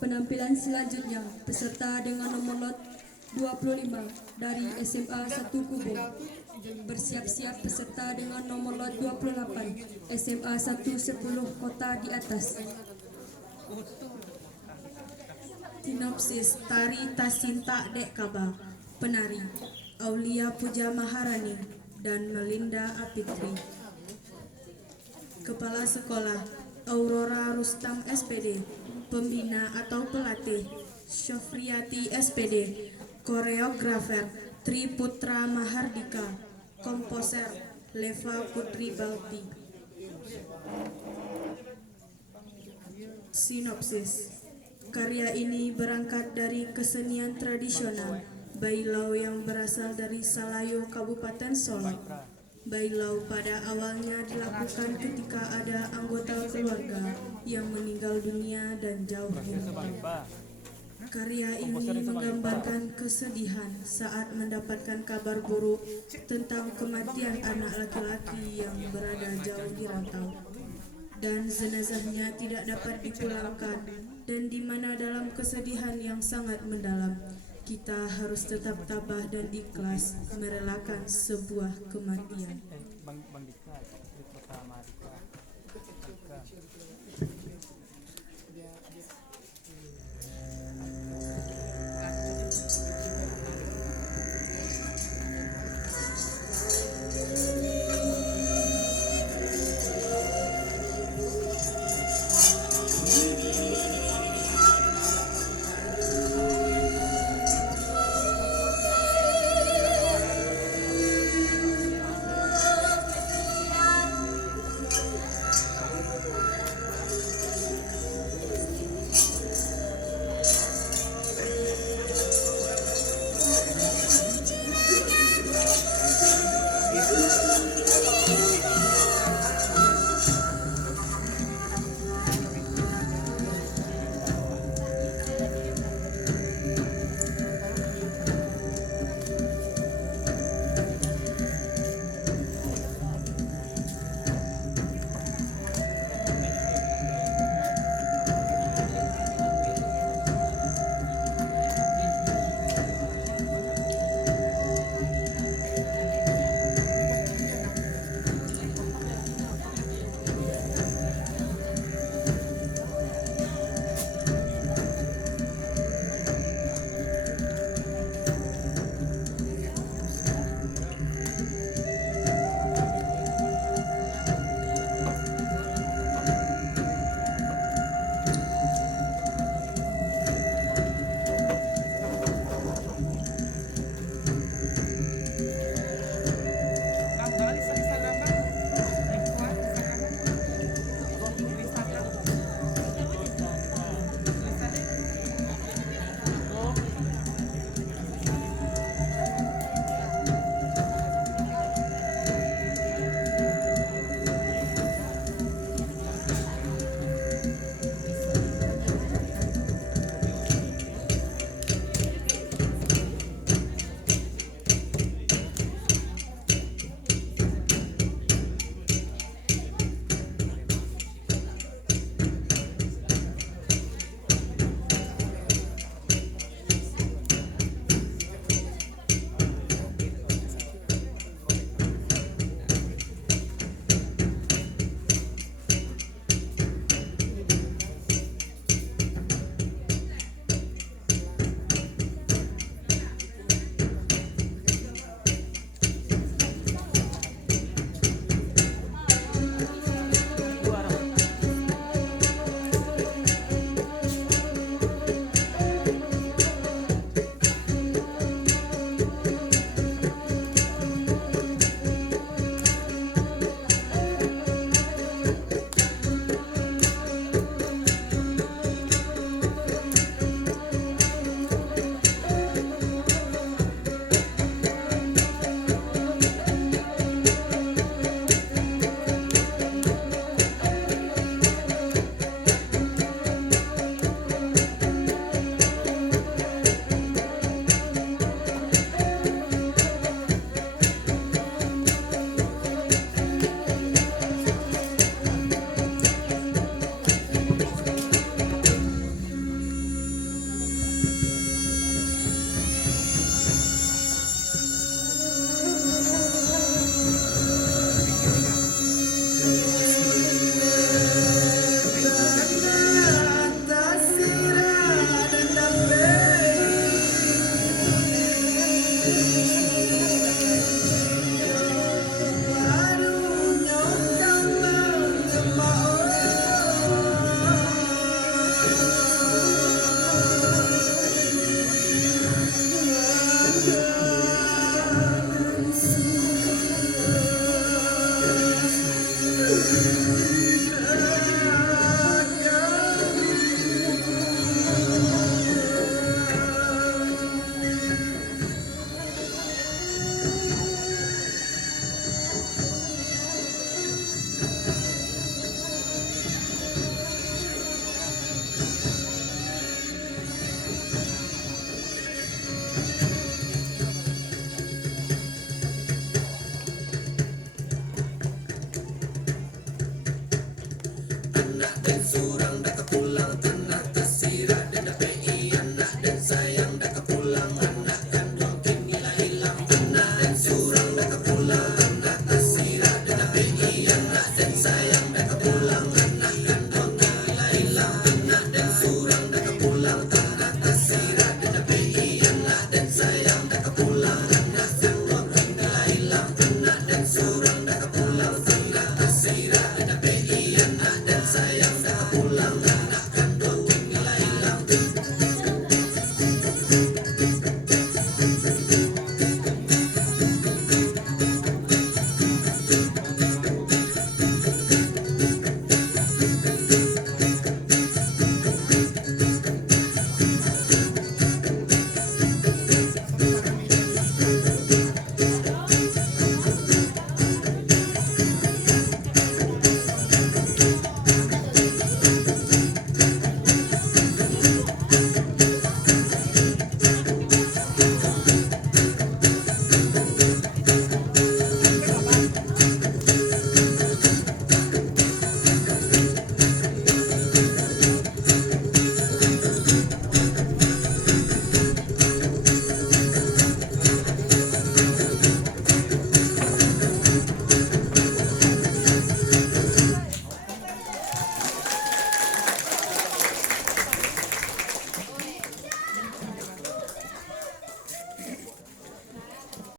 Penampilan selanjutnya, peserta dengan nomor lot 25 dari SMA 1 Kubo. Bersiap-siap peserta dengan nomor lot 28 SMA 110 Kota di Atas. Sinopsis Tari Tasinta Dek Kaba. Penari Aulia Puja Maharani dan Melinda Apitri. Kepala Sekolah Aurora Rustam SPD. Pembina atau pelatih Syofriati SPD. Koreografer Tri Putra Mahardika. Komposer Leva Putri Balti. Sinopsis. Karya ini berangkat dari kesenian tradisional Bailau yang berasal dari Salayo, Kabupaten Solo. Bailau pada awalnya dilakukan ketika ada anggota keluarga yang meninggal dunia dan jauh merantau. Karya ini menggambarkan kesedihan saat mendapatkan kabar buruk tentang kematian anak laki-laki yang berada jauh di rantau dan jenazahnya tidak dapat dipulangkan, dan di mana dalam kesedihan yang sangat mendalam kita harus tetap tabah dan ikhlas merelakan sebuah kematian. anak dan surang dah kepulang tanah tersirah dan dah PI anak dan sayang dah kepulang anak kandung kini lah hilang anak dan surang dah kepulang anak tersirah dan dah PI anak dan sayang